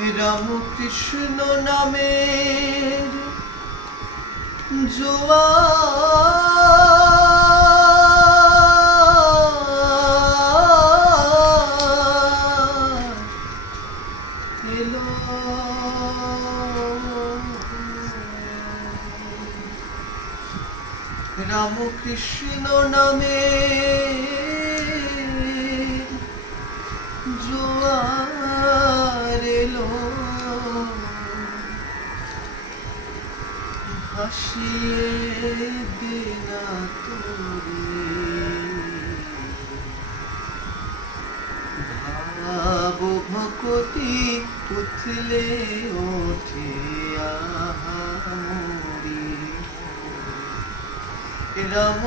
রাম কৃষ্ণ নামের জোয়ার এলো। রাম কৃষ্ণ নামের জোয়ার এলো, ভাসিয়ে দে না তোরে। ভাব ভকতি উথলে ওঠে আহামরি। রাম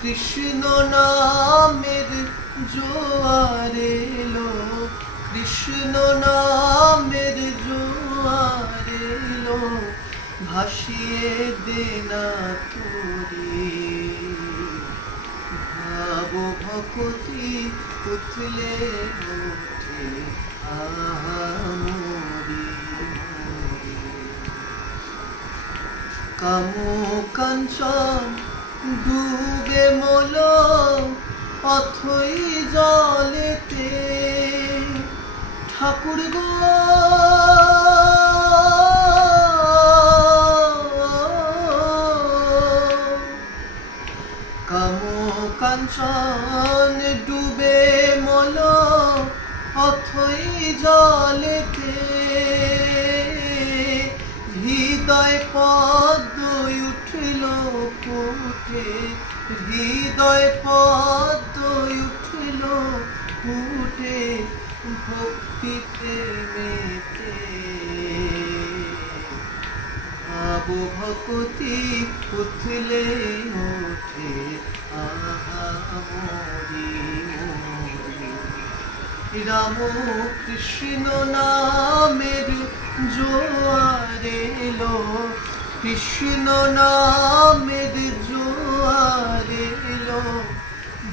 কৃষ্ণ নামের জোয়ার এলো, কৃষ্ণ নামের জোয়ার এলো, ভাসিয়ে দে না তোরে। ভাব ভকতি উথলে ওঠে আহামরি। কাম কাঞ্চন ডুবে মল অথই জলেতে, ঠাকুর গো কাম কাঞ্চন ডুবে মল অথই জলেতে, হৃদয় পদ্ম উঠল ফুটে, হৃদয় পদ্ম উঠল ফুটে ভক্তি প্রেমেতে। ভাব ভকতি উথলে ওঠে আহামরি। রাম কৃষ্ণ নামের জোয়ার এলো, কৃষ্ণ নামের জোয়ার এলো,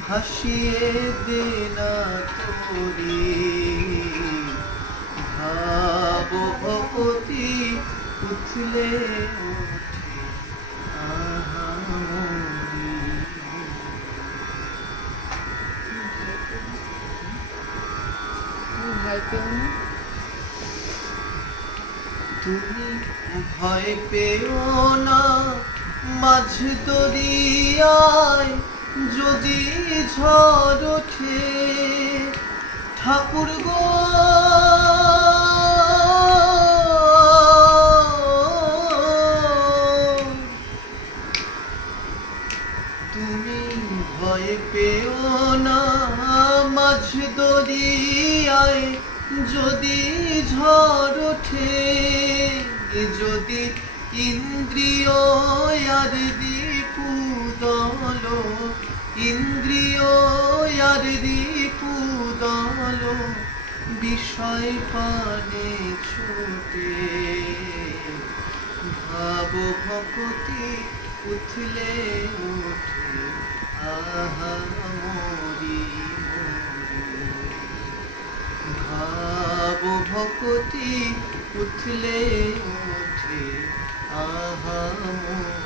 ভাসিয়ে দে না তোরে। ভাব ভকতি উথলে ওঠে আহামরি। তুমি ভয় পেও না, মাঝ দরিয়ায় যদি ঝড় ওঠে, ঠাকুর গো তুমি ভয় পেও না, মাঝ দরিয়ায় যদি ঝড় ওঠে, যদি ইন্দ্রিয় আর রিপুদল, ইন্দ্রিয় আর রিপুদল বিষয় পানে ছুটে। ভাব ভকতি উথলে ওঠে আহামরি। ভাব ভকতি উথলে ওঠে আহামরি।